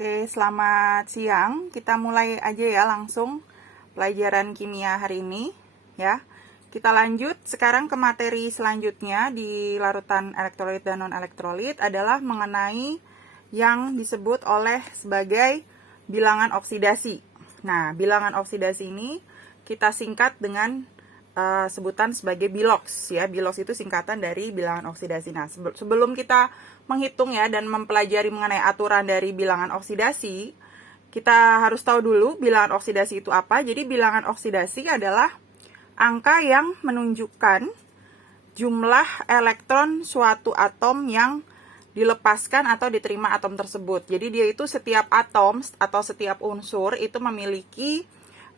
Oke, selamat siang. Kita mulai aja ya langsung pelajaran kimia hari ini ya. Kita lanjut sekarang ke materi selanjutnya di larutan elektrolit dan non-elektrolit adalah mengenai yang disebut oleh sebagai bilangan oksidasi. Nah, bilangan oksidasi ini kita singkat dengan sebutan sebagai biloks ya. Biloks itu singkatan dari bilangan oksidasi. Nah, sebelum kita menghitung ya dan mempelajari mengenai aturan dari bilangan oksidasi, kita harus tahu dulu bilangan oksidasi itu apa. Jadi bilangan oksidasi adalah angka yang menunjukkan jumlah elektron suatu atom yang dilepaskan atau diterima atom tersebut. Jadi dia itu setiap atom atau setiap unsur itu memiliki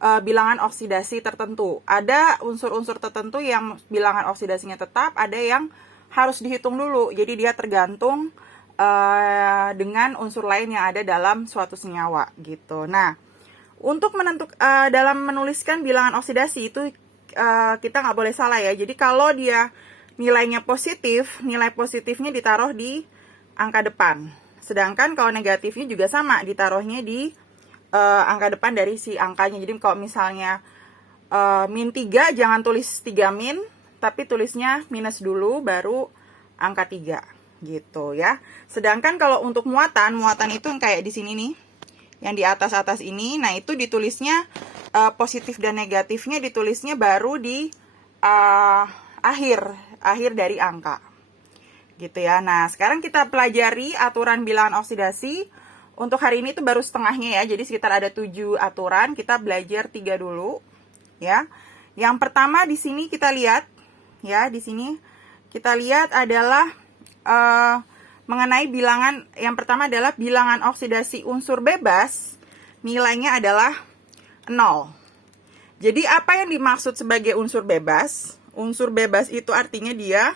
bilangan oksidasi tertentu. Ada unsur-unsur tertentu yang bilangan oksidasinya tetap, ada yang harus dihitung dulu. Jadi dia tergantung dengan unsur lain yang ada dalam suatu senyawa gitu. Nah, untuk dalam menuliskan bilangan oksidasi itu kita nggak boleh salah ya. Jadi kalau dia nilainya positif, nilai positifnya ditaruh di angka depan. Sedangkan kalau negatifnya juga sama, ditaruhnya di angka depan dari si angkanya. Jadi kalau misalnya min 3, jangan tulis 3 min, tapi tulisnya minus dulu, baru angka 3 gitu ya. Sedangkan kalau untuk muatan itu yang kayak di sini nih, yang di atas ini, nah itu ditulisnya positif dan negatifnya ditulisnya baru di akhir dari angka gitu ya. Nah, sekarang kita pelajari aturan bilangan oksidasi. Untuk hari ini itu baru setengahnya ya, jadi sekitar ada 7 aturan, kita belajar 3 dulu ya. Yang pertama di sini kita lihat ya, di sini kita lihat adalah mengenai bilangan. Yang pertama adalah bilangan oksidasi unsur bebas, nilainya adalah 0. Jadi apa yang dimaksud sebagai unsur bebas? Unsur bebas itu artinya dia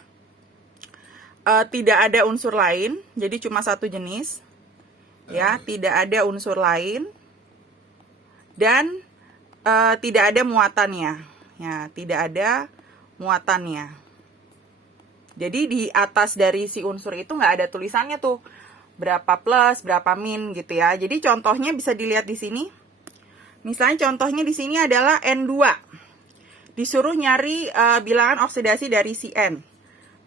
tidak ada unsur lain, jadi cuma satu jenis. Ya, tidak ada unsur lain dan tidak ada muatannya. Ya, tidak ada muatannya. Jadi di atas dari si unsur itu nggak ada tulisannya tuh berapa plus, berapa min gitu ya. Jadi contohnya bisa dilihat di sini. Misalnya contohnya di sini adalah N2. Disuruh nyari bilangan oksidasi dari si N.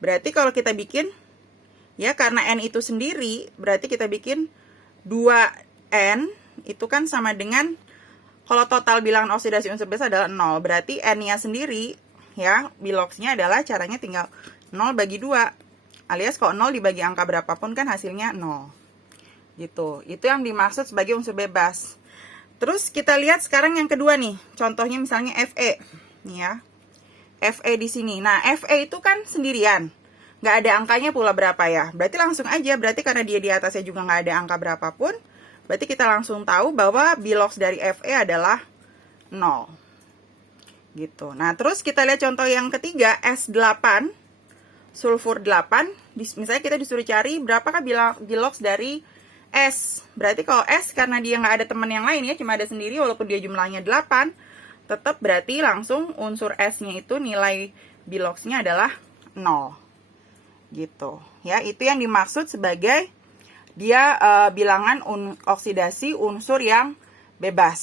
Berarti kalau kita bikin ya, karena N itu sendiri, berarti kita bikin 2N itu kan sama dengan, kalau total bilangan oksidasi unsur bebas adalah 0, berarti N-nya sendiri ya, biloksnya adalah caranya tinggal 0 bagi 2, alias kalau 0 dibagi angka berapapun kan hasilnya 0 gitu. Itu yang dimaksud sebagai unsur bebas. Terus kita lihat sekarang yang kedua nih, contohnya misalnya Fe nih ya, Fe di sini. Nah, Fe itu kan sendirian, nggak ada angkanya pula berapa ya, berarti langsung aja, berarti karena dia di atasnya juga nggak ada angka berapapun, berarti kita langsung tahu bahwa biloks dari Fe adalah 0 gitu. Nah, terus kita lihat contoh yang ketiga, S8 sulfur 8, misalnya kita disuruh cari berapakah biloks dari S. Berarti kalau S karena dia nggak ada teman yang lain ya, cuma ada sendiri, walaupun dia jumlahnya 8, tetap berarti langsung unsur S-nya itu nilai biloksnya adalah 0 gitu ya. Itu yang dimaksud sebagai dia bilangan oksidasi unsur yang bebas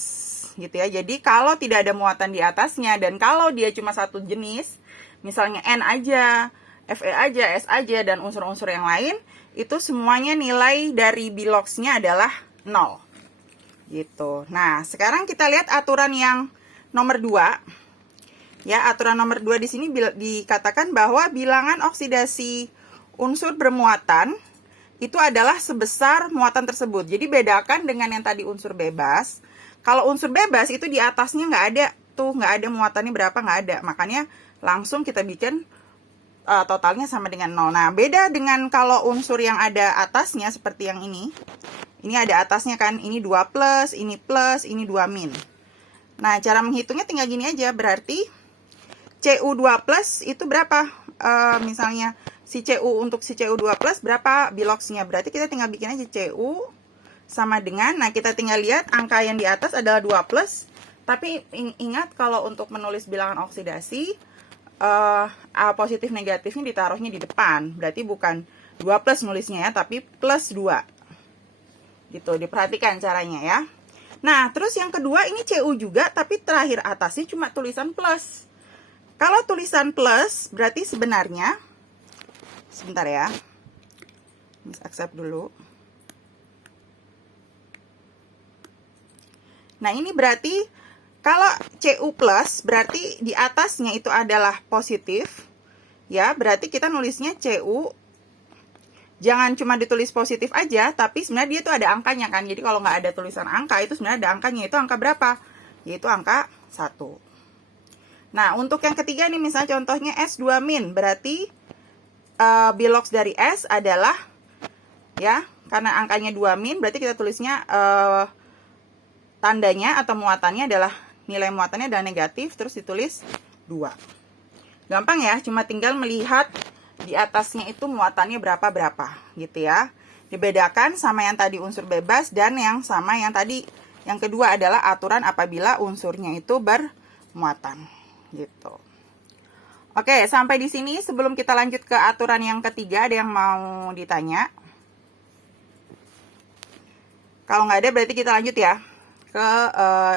gitu ya. Jadi kalau tidak ada muatan di atasnya dan kalau dia cuma satu jenis, misalnya N aja, Fe aja, S aja, dan unsur-unsur yang lain, itu semuanya nilai dari biloksnya adalah 0 gitu. Nah, sekarang kita lihat aturan yang nomor 2 ya. Aturan nomor 2 di sini dikatakan bahwa bilangan oksidasi unsur bermuatan itu adalah sebesar muatan tersebut. Jadi bedakan dengan yang tadi unsur bebas. Kalau unsur bebas itu di atasnya nggak ada tuh, nggak ada muatannya berapa, nggak ada. Makanya langsung kita bikin totalnya sama dengan 0. Nah, beda dengan kalau unsur yang ada atasnya seperti yang ini. Ini ada atasnya kan, ini 2 plus, ini 2 min. Nah, cara menghitungnya tinggal gini aja, berarti Cu2 plus itu berapa? Misalnya si Cu, untuk si Cu2 plus berapa biloksnya? Berarti kita tinggal bikin aja Cu sama dengan, nah kita tinggal lihat angka yang di atas adalah 2 plus. Tapi ingat kalau untuk menulis bilangan oksidasi, positif negatifnya ditaruhnya di depan. Berarti bukan 2 plus nulisnya ya, tapi plus 2 Gitu, diperhatikan caranya ya. Nah, terus yang kedua ini CU juga, tapi terakhir atasnya cuma tulisan plus. Kalau tulisan plus, berarti sebenarnya, sebentar ya, Miss accept dulu. Nah, ini berarti kalau CU plus, berarti di atasnya itu adalah positif. Ya, berarti kita nulisnya CU. Jangan cuma ditulis positif aja, tapi sebenarnya dia itu ada angkanya kan. Jadi kalau nggak ada tulisan angka, itu sebenarnya ada angkanya. Itu angka berapa? Yaitu angka 1. Nah, untuk yang ketiga nih, misalnya contohnya S2 min. Berarti bilox dari S adalah, ya, karena angkanya 2 min, berarti kita tulisnya tandanya atau muatannya adalah, nilai muatannya adalah negatif, terus ditulis 2. Gampang ya, cuma tinggal melihat di atasnya itu muatannya berapa-berapa gitu ya. Dibedakan sama yang tadi unsur bebas dan yang sama yang tadi. Yang kedua adalah aturan apabila unsurnya itu bermuatan gitu. Oke, sampai di sini. Sebelum kita lanjut ke aturan yang ketiga, ada yang mau ditanya? Kalau nggak ada berarti kita lanjut ya ke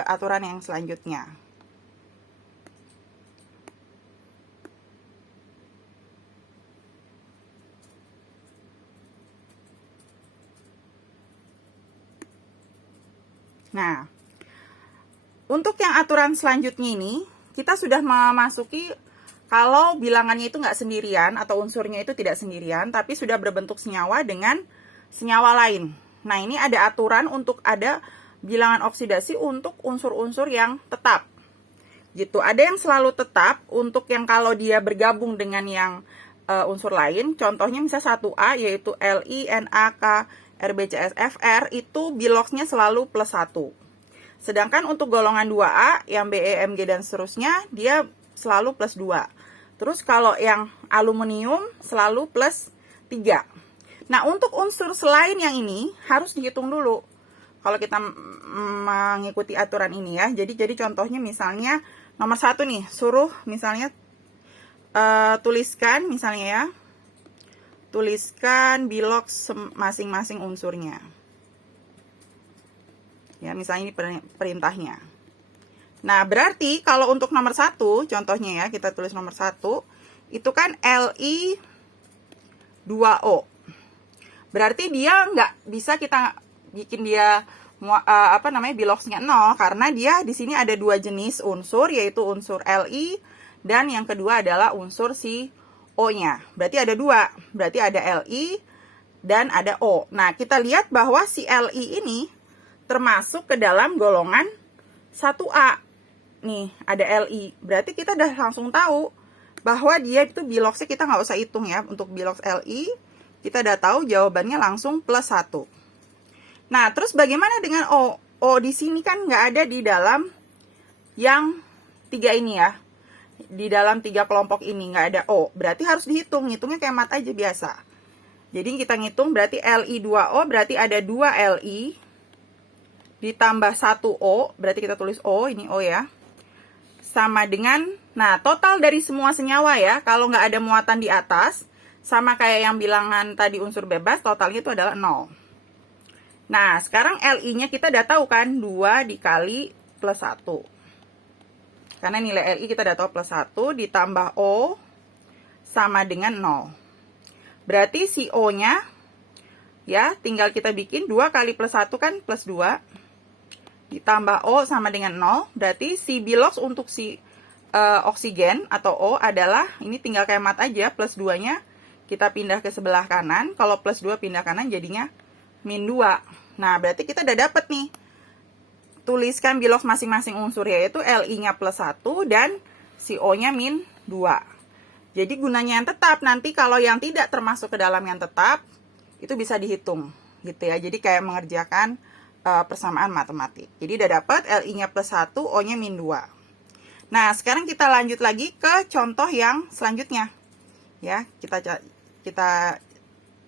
aturan yang selanjutnya. Nah, untuk yang aturan selanjutnya ini, kita sudah memasuki kalau bilangannya itu nggak sendirian atau unsurnya itu tidak sendirian, tapi sudah berbentuk senyawa dengan senyawa lain. Nah, ini ada aturan untuk ada bilangan oksidasi untuk unsur-unsur yang tetap. Gitu. Ada yang selalu tetap untuk yang kalau dia bergabung dengan yang unsur lain. Contohnya misalnya 1A yaitu Li, Na, K, RBCS-FR itu biloxnya selalu plus 1. Sedangkan untuk golongan 2A yang Be, Mg dan seterusnya dia selalu plus 2. Terus kalau yang aluminium selalu plus 3. Nah, untuk unsur selain yang ini harus dihitung dulu. Kalau kita mengikuti aturan ini ya. Jadi contohnya misalnya nomor 1 nih, suruh misalnya tuliskan misalnya ya. Tuliskan bilox masing-masing unsurnya. Ya, misalnya ini perintahnya. Nah, berarti kalau untuk nomor 1, contohnya ya, kita tulis nomor 1, itu kan Li2O. Berarti dia nggak bisa kita bikin dia biloxnya 0, karena dia di sini ada 2 jenis unsur, yaitu unsur Li dan yang kedua adalah unsur si O-nya. Berarti ada 2. Berarti ada Li dan ada O. Nah, kita lihat bahwa si Li ini termasuk ke dalam golongan 1A. Nih, ada Li. Berarti kita udah langsung tahu bahwa dia itu biloxnya kita nggak usah hitung ya. Untuk bilox Li, kita udah tahu jawabannya langsung plus 1. Nah, terus bagaimana dengan O? O di sini kan nggak ada di dalam yang 3 ini ya. Di dalam 3 kelompok ini nggak ada O. Berarti harus dihitung. Hitungnya kayak mat aja biasa. Jadi kita ngitung berarti Li2O berarti ada 2 Li ditambah 1 O. Berarti kita tulis O, ini O ya. Sama dengan, nah total dari semua senyawa ya. Kalau nggak ada muatan di atas, sama kayak yang bilangan tadi unsur bebas, totalnya itu adalah 0. Nah, sekarang Li-nya kita udah tahu kan, 2 dikali plus 1. Karena nilai Li kita udah tahu plus 1 ditambah O sama dengan 0. Berarti si O-nya ya tinggal kita bikin 2 kali plus 1 kan plus 2. Ditambah O sama dengan 0. Berarti si bilox untuk si oksigen atau O adalah, ini tinggal kayak mat aja, plus 2-nya kita pindah ke sebelah kanan. Kalau plus 2 pindah kanan jadinya min 2. Nah, berarti kita udah dapet nih. Tuliskan bilox masing-masing unsur, yaitu Li-nya plus 1 dan si O-nya min 2. Jadi gunanya yang tetap, nanti kalau yang tidak termasuk ke dalam yang tetap, itu bisa dihitung gitu ya. Jadi kayak mengerjakan persamaan matematik. Jadi udah dapat Li-nya plus 1, O-nya min 2. Nah, sekarang kita lanjut lagi ke contoh yang selanjutnya. Ya, kita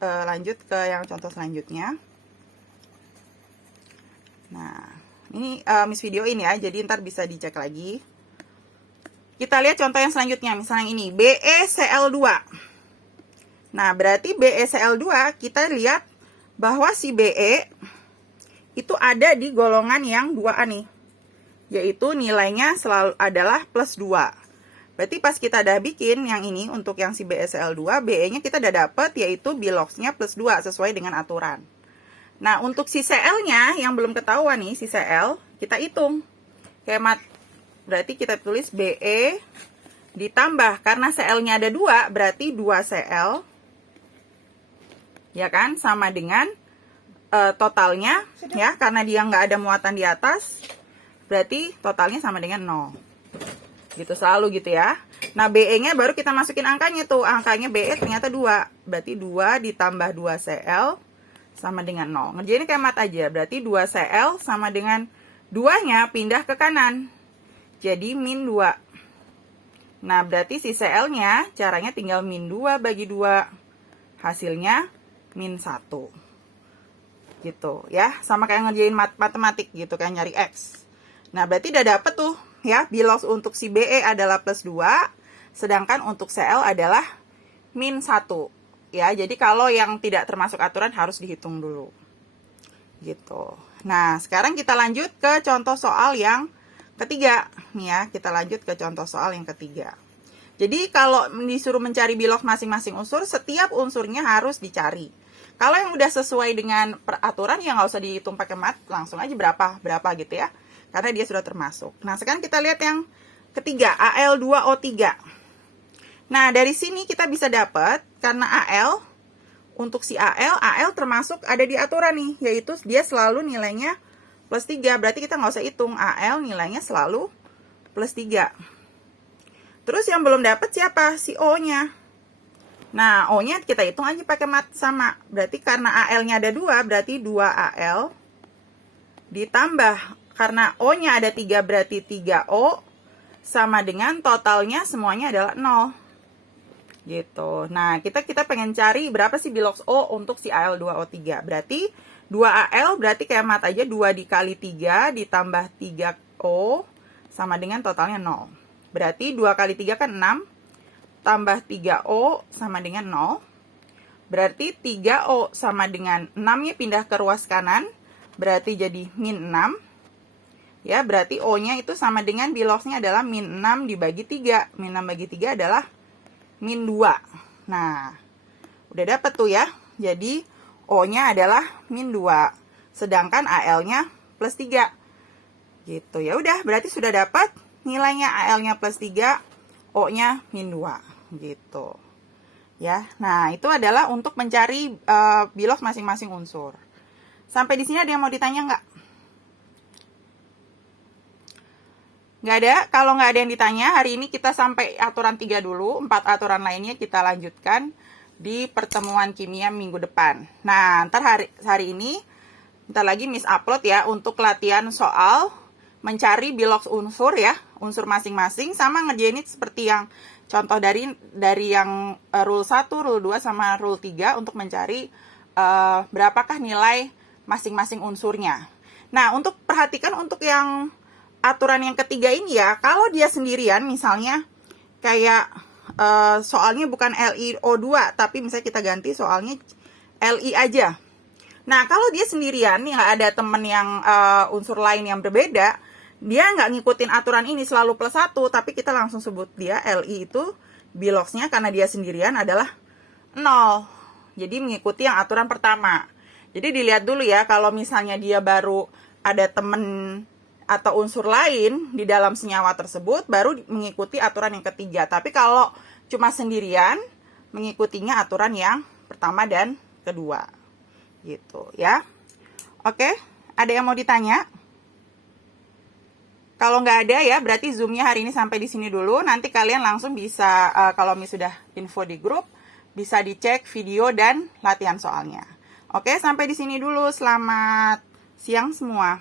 lanjut ke yang contoh selanjutnya. Nah, ini Miss video ini ya, jadi ntar bisa dicek lagi. Kita lihat contoh yang selanjutnya, misalnya ini, BeCl2. Nah, berarti BeCl2, kita lihat bahwa si Be itu ada di golongan yang 2A nih. Yaitu nilainya selalu adalah plus 2. Berarti pas kita udah bikin yang ini untuk yang si BSL2, BE-nya kita udah dapet yaitu Bilox-nya plus 2 sesuai dengan aturan. Nah, untuk si CL-nya yang belum ketahuan nih, si CL, kita hitung. Hemat. Berarti kita tulis BE ditambah, karena CL-nya ada 2, berarti 2 CL. Ya kan? Sama dengan totalnya, ya, karena dia nggak ada muatan di atas, berarti totalnya sama dengan 0. Gitu selalu gitu ya. Nah, BE-nya baru kita masukin angkanya tuh. Angkanya BE ternyata 2. Berarti 2 ditambah 2 CL sama dengan 0. Ngerjainnya kayak mat aja. Berarti 2 CL sama dengan 2-nya pindah ke kanan. Jadi min 2. Nah, berarti si CL-nya caranya tinggal min 2 bagi 2. Hasilnya min 1. Gitu ya. Sama kayak ngerjain matematik gitu, kayak nyari X. Nah, berarti udah dapet tuh. Ya, Bilox untuk si BE adalah plus 2, sedangkan untuk CL adalah min 1. Ya, jadi kalau yang tidak termasuk aturan harus dihitung dulu. Gitu. Nah, sekarang kita lanjut ke contoh soal yang ketiga. Nih ya, kita lanjut ke contoh soal yang ketiga. Jadi, kalau disuruh mencari Bilox masing-masing unsur, setiap unsurnya harus dicari. Kalau yang udah sesuai dengan peraturan, ya nggak usah dihitung pakai mat, langsung aja berapa gitu ya. Karena dia sudah termasuk. Nah, sekarang kita lihat yang ketiga, Al2O3. Nah, dari sini kita bisa dapat, karena AL, untuk si AL termasuk ada di aturan nih, yaitu dia selalu nilainya plus 3. Berarti kita nggak usah hitung, AL nilainya selalu plus 3. Terus yang belum dapat siapa? Si O-nya. Nah, O-nya kita hitung aja pakai mat sama. Berarti karena AL-nya ada 2, berarti 2AL ditambah. Karena O-nya ada 3, berarti 3O sama dengan totalnya semuanya adalah 0. Gitu. Nah, kita pengen cari berapa sih Bilox O untuk si Al2O3. Berarti 2AL berarti kayak mat aja 2 dikali 3 ditambah 3O sama dengan totalnya 0. Berarti 2 kali 3 kan 6 tambah 3O sama dengan 0. Berarti 3O sama dengan 6-nya pindah ke ruas kanan. Berarti jadi min 6. Ya, berarti O-nya itu sama dengan Bilox-nya adalah min 6 dibagi 3. Min 6 bagi 3 adalah min 2. Nah, udah dapet tuh ya. Jadi, O-nya adalah min 2. Sedangkan AL-nya plus 3. Gitu. Ya udah, berarti sudah dapat nilainya AL-nya plus 3, O-nya min 2. Gitu. Ya, nah itu adalah untuk mencari Bilox masing-masing unsur. Sampai di sini ada yang mau ditanya nggak? Nggak ada. Kalau nggak ada yang ditanya, hari ini kita sampai aturan 3 dulu. 4 aturan lainnya kita lanjutkan di pertemuan kimia minggu depan. Nah, ntar hari ini, ntar lagi Miss upload ya untuk latihan soal mencari Bilox unsur ya, unsur masing-masing, sama ngerjain seperti yang contoh dari yang rule 1, rule 2, sama rule 3 untuk mencari berapakah nilai masing-masing unsurnya. Nah, untuk perhatikan untuk yang aturan yang ketiga ini ya, kalau dia sendirian misalnya kayak soalnya bukan LiO2, tapi misalnya kita ganti soalnya Li aja. Nah, kalau dia sendirian, nggak ada temen yang unsur lain yang berbeda, dia nggak ngikutin aturan ini selalu plus 1, tapi kita langsung sebut dia Li itu Bilox-nya karena dia sendirian adalah 0. Jadi mengikuti yang aturan pertama. Jadi dilihat dulu ya, kalau misalnya dia baru ada temen atau unsur lain di dalam senyawa tersebut, baru mengikuti aturan yang ketiga. Tapi kalau cuma sendirian, mengikutinya aturan yang pertama dan kedua. Gitu ya. Oke, ada yang mau ditanya? Kalau nggak ada ya, berarti Zoom-nya hari ini sampai di sini dulu. Nanti kalian langsung bisa, kalau sudah info di grup, bisa dicek video dan latihan soalnya. Oke, sampai di sini dulu. Selamat siang semua.